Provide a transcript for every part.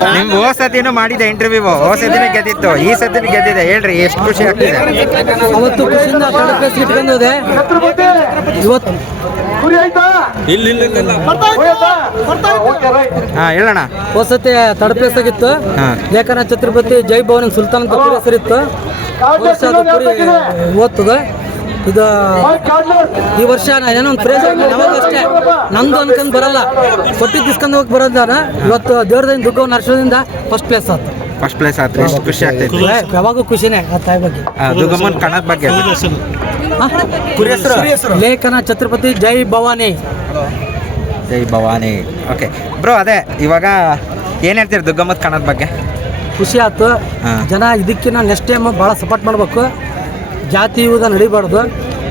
ನಿಮ್ ಹೋದ ಸತಿನೂ ಮಾಡಿದೆ ಇಂಟರ್ವ್ಯೂ ಹೋದ ಸತಿನ ಗೆದ್ದಿತ್ತು. ಈ ಸತಿನ ಗೆದ್ದಿದೆ. ಹೇಳ್ರಿ ಎಷ್ಟು ಖುಷಿ ಆಗ್ತಿದೆ. ಅವತ್ತು ಖುಷಿಯಿಂದ ಥರ್ಡ್ ಪ್ಲೇಸ್ ಇಟ್ಕೊಂಡಿದೆ ಇವತ್ತು. ಹಾ ಹೇಳೋಣ ಹೊಸತಿ ಥರ್ಡ್ ಪ್ಲೇಸ್ ಆಗಿತ್ತು. ಹಾ. ಲೇಖನ ಛತ್ರಪತಿ ಜೈ ಭವನ್ ಸುಲ್ತಾನ್ ಅಂತ ಹೆಸರಿತ್ತು. ಓದ್ತದ. ಇದು ಈ ವರ್ಷ ಏನೋ ಒಂದು ಪ್ರೈಸ್ ಯಾವಾಗ ಅಷ್ಟೇ. ನಂದು ಅನ್ಕೊಂಡ್ ಬರಲ್ಲ. ಕೊಟ್ಟಿದ್ದು ತಿಸ್ಕೊಂಡು ಹೋಗಿ ಬರೋದಾರ ಇವತ್ತು ದೇವ್ರದಿಂದ ದುಃಖ ನರ್ಸದಿಂದ ಫಸ್ಟ್ ಪ್ಲೇಸ್ ಆಯ್ತು ಫಸ್ಟ್ ಪ್ಲೇಸ್ ಆಯ್ತು ಎಷ್ಟು ಖುಷಿ ಆಗ್ತೈತಿ ಯಾವಾಗೂ ಖುಷಿನೇ ಆ ತಾಯಿ ಬಗ್ಗೆ. ದುರ್ಗಮ್ಮನ್ ಕಣದ ಬಗ್ಗೆ. ಲೇಖನ ಛತ್ರಪತಿ ಜೈ ಭವಾನಿ. ಜೈ ಭವಾನಿ. ಓಕೆ ಬ್ರೋ ಅದೇ ಇವಾಗ ಏನು ಹೇಳ್ತೀರಿ ದುಗ್ಗಮ್ಮದ ಕಣದ ಬಗ್ಗೆ? ಖುಷಿ ಆಯ್ತು ಜನ ಇದಕ್ಕಿನ್ನ ನೆಕ್ಸ್ಟ್ ಟೈಮ್ ಭಾಳ ಸಪೋರ್ಟ್ ಮಾಡಬೇಕು. ಜಾತಿ ಯುದ್ಧ ನಡಿಬಾರ್ದು.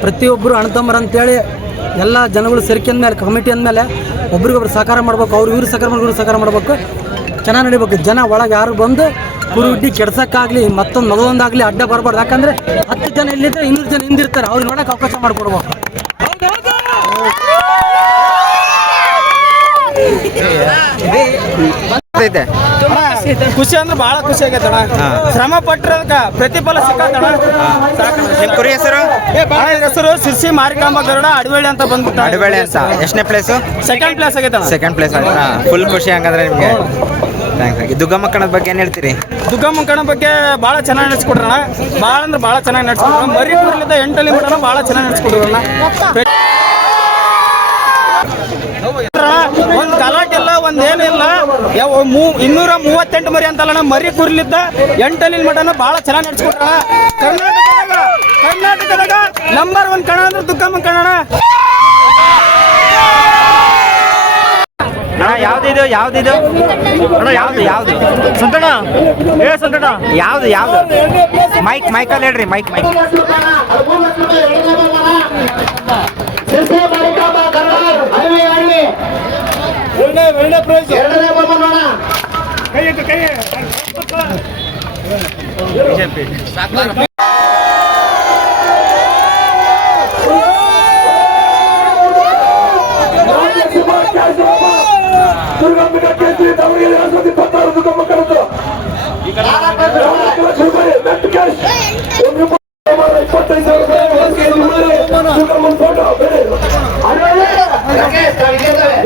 ಪ್ರತಿಯೊಬ್ಬರು ಅಣ್ತಮ್ಮರು ಅಂತೇಳಿ ಎಲ್ಲ ಜನಗಳು ಸೇರ್ಕೆ ಮೇಲೆ ಕಮಿಟಿ ಅಂದಮೇಲೆ ಒಬ್ರಿಗೊಬ್ರು ಸಹಕಾರ ಮಾಡ್ಬೇಕು ಅವ್ರು ಇವ್ರು ಸಹಕಾರ ಮಾಡಿ ಸಹಕಾರ ಮಾಡ್ಬೇಕು. ಚೆನ್ನಾಗಿ ನಡಿಬೇಕು. ಜನ ಒಳಗೆ ಯಾರು ಬಂದು ಕುರು ಇಡ್ಡಿ ಕೆಡ್ಸಕ್ಕಾಗ್ಲಿ, ಮತ್ತೊಂದು ಮಗದೊಂದಾಗಲಿ ಅಡ್ಡ ಬರಬಾರ್ದು. ಯಾಕಂದರೆ ಹತ್ತು ಜನ ಇಲ್ಲಿದ್ದರೆ ಇನ್ನೂರು ಜನ ಹಿಂದಿರ್ತಾರೆ. ಅವ್ರಿಗೆ ನೋಡೋಕೆ ಅವಕಾಶ ಮಾಡಿಕೊಡ್ಬೇಕು. ಇದೆ. ಖುಷಿ ಅಂದ್ರೆ ಬಹಳ ಖುಷಿ ಆಗೈತೆ ಅಣ್ಣ. ಶ್ರಮ ಪಟ್ಟಿರೋದಕ್ಕ ಪ್ರತಿಫಲ ಸಿಕ್ಕತ್ತಣ್ಣ ನಿಮ್ ಕುರಿ ಹೆಸರು? ಹೆಸರು ಸಿರ್ಸಿ ಮಾರಿಕಾಂಬ ಗರುಡ ಅಡವೇಳಿ ಅಂತ ಬಂದ್ಬಿಟ್ಟ. ಅಡವೇಳಿ ಅಂತ. ಎಷ್ಟನೇ ಪ್ಲೇಸ್ ಸೆಕೆಂಡ್ ಪ್ಲೇಸ್ ಆಗೈತೆ ಸೆಕೆಂಡ್ ಪ್ಲೇಸ್ ಆಯ್ತಾ ಫುಲ್ ಖುಷಿ ಹಂಗಂದ್ರೆ ನಿಮ್ಗೆ. ದುಗ್ಗಮ್ಮ ಕಣದ ಬಗ್ಗೆ ಏನ್ ಹೇಳ್ತೀರಿ? ದುಗ್ಗಮ್ಮ ಕಣ ಬಗ್ಗೆ ಬಹಳ ಚೆನ್ನಾಗಿ ನಡೆಸ್ಕೊಡ್ರಣ ಬಹಳ ಅಂದ್ರೆ ಬಹಳ ಚೆನ್ನಾಗಿ ನಡೆಸ್ಕೊಡ್ರ ಮರಿ ಎಂಟಲ್ಲಿ ಮಟನ ಬಹಳ ಚೆನ್ನಾಗಿ ನಡೆಸ್ಕೊಡ್ರಣ್ಣ ಒಂದು ಗಲಾಟೆಲ್ಲ ಒಂದ್ ಏನಿಲ್ಲ ಯಾವ ಮೂ ಇನ್ನೂರ ಮೂವತ್ತೆಂಟು ಮರಿ ಅಂತಲ್ಲಣ್ಣ ಮರಿ ಕುರಿಲಿದ್ದ ಎಂಟಲ್ಲಿ ಮಟನ ಭಾಳ ಚೆನ್ನಾಗಿ ನಡೆಸ್ಕೊಟ್ರ ಕರ್ನಾಟಕದಾಗ ಕರ್ನಾಟಕದಾಗ ನಂಬರ್ ಒನ್ ಕಣ ಅಂದ್ರೆ ದುಗ್ಗಮ್ಮ ಕಣಣ ಅಣ್ಣ ಯಾವ್ದಿದು ಯಾವ್ದಿದು? ಅಣ್ಣ ಯಾವ್ದು ಯಾವ್ದು? ಸಂತಣ ಏ ಸಂತಣ ಯಾವ್ದು ಯಾವ್ದು? ಮೈಕ್ ಮೈಕಲ್ಲಿ ಹೇಳ್ರಿ ಮೈಕ್ ಮೈಕ್ ದುರ್ಗಾಂಬಿಕಾ ಕೇಂದ್ರೀಯ ದಾವಣಗೆರೆ ಎರಡ್ ಸಾವಿರದ ಇಪ್ಪತ್ತಾರು ದುರ್ಗಮ್ಮ ಕರೆದು ನೆಟ್ ಕ್ಯಾಶ್ ಒಂದು ರೂಪಾಯಿ ಇಪ್ಪತ್ತೈದು ಸಾವಿರ ರೂಪಾಯಿ ದುರ್ಗಮ್ಮನ ಫೋಟೋ ಬೆಲೆ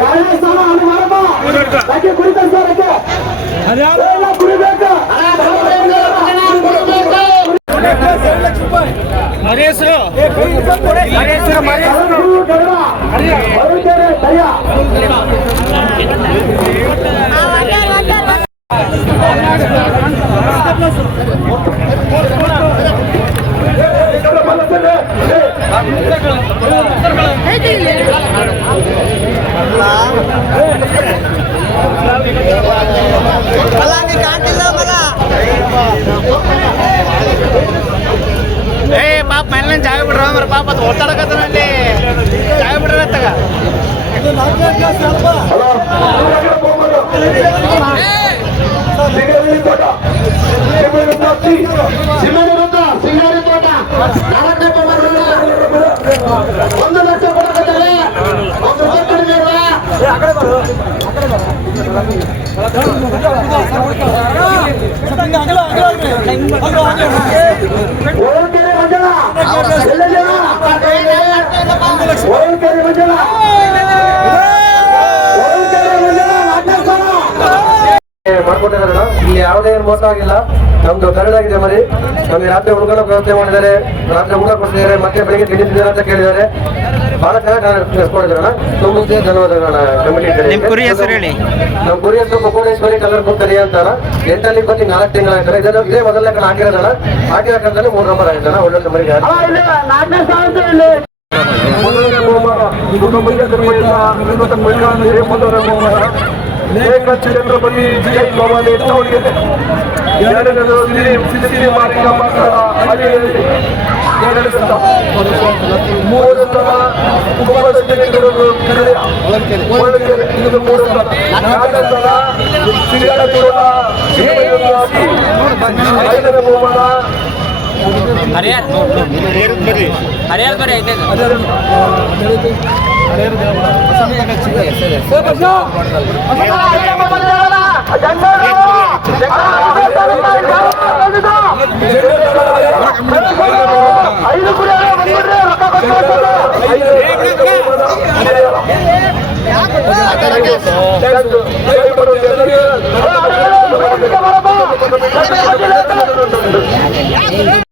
ಯಾರೇ ಸ್ಥಾನ ಹಣ ಮಾಡಮ್ಮ ಯಾಕೆ ಕುಡಿತಾರೆ ಸರ್ ಯಾಕೆ ಮರಿ ಹೆಸರು ಬರುತ್ತೇನೆ ಪಾಪ ಮನೇಲಿ ಜಾಗ ಬಿಡ್ರ ಮರ ಪಾಪ ಅದು ಓಡ್ತಾಡಕತ್ತನಲ್ಲಿ ಜಾಗ ಬಿಡ್ರ ತಗ ಸಿಂಗರಿ ತೋಟ ಸಿಂಗರಿ ತೋಟ ಸಿಂಗರಿ ತೋಟ ನಾಲ್ಕು ಒಂದು ಲಕ್ಷ ಕೊಡಕತ್ತಲ್ಲ ಒಂದು ರೂಪಾಯಿ ಕಡಿಮೆ ಮಾಡ್ಕೊಟ್ಟಿದ್ದಾರೆ ಇಲ್ಲಿ ಯಾವುದೇ ಏನು ಮೋಸ ಆಗಿಲ್ಲ. ನಮ್ದು ಕರಡ್ ಆಗಿದೆ ಮರಿ. ನಮ್ಗೆ ರಾತ್ರಿ ಉಳ್ಕೊಳ್ಳೋ ವ್ಯವಸ್ಥೆ ಮಾಡಿದ್ದಾರೆ. ರಾತ್ರಿ ಊಟ ಕೊಡ್ತಿದ್ದಾರೆ. ಮತ್ತೆ ಬೆಳಿಗ್ಗೆ ತಿಂಡಿ ತಿಂದಿದ್ದಾರೆ ಅಂತ ಕೇಳಿದ್ದಾರೆ. ಬಹಳ ಚೆನ್ನಾಗಿ ನಡೆಸ್ಕೊಡಿದಾರಣ ಧನ್ಯವಾದಗಳನ್ನ ಕಮಿಟಿ ನಮ್ಮ ಗುರಿ ಹೆಸರು ಕೊಕೋಡೇಶ್ವರಿ ಕಲರ್ ಕೊಡ್ತಾರೆ ಅಂತಾರ ಎಂಟಲ್ಲಿ ಇಪ್ಪತ್ತಿ ನಾಲ್ಕು ತಿಂಗಳ ಆಯ್ತಾರೆ ಇದನ್ನ ಇದೇ ಮೊದಲನೇ ಕಣ ಹಾಕಿರೋದಣ ಹಾಕಿರಕ್ಕಂತಾನೆ ಮೂರು ನಂಬರ್ ಆಗಿದ್ದಾನ ಒಳ್ಳೆ ನಂಬರಿಗೆ ಕುಟುಂಬಕ್ಕೆ ತಿರುಮಲ ಮೊದಲನೇ ಲೇಖ ಚಂದ್ರಪತಿ ಜೈ ಭವಾನಿ ದಾವಣಗೆರೆ ಎರಡನೇದು ಸಿದ್ಧಿ ಮಾರಿಕಮ್ಮ ಹಳ್ಳಿಯಲ್ಲಿ ಎರಡು ಸ್ಥಳ ಮೂರು ಸ್ಥಳ ಉಪಸ್ಥಿತರು ಹೊಳಲ್ಕೆರೆ ಇದು ಮೂರು ಸ್ಥಳ ನಾಲ್ಕು ಸ್ಥಳ ಸಿಂಗಾರಪುರ ಐದನೇ ಬಹುಮಾನ ಹರಿಹರ್ ಹರಿಹರ್ ಬರೀ. ಐತೆ ಐದು ಕುಡಿಯೋ ರೊಕ್ಕ ಕೊಟ್ಟು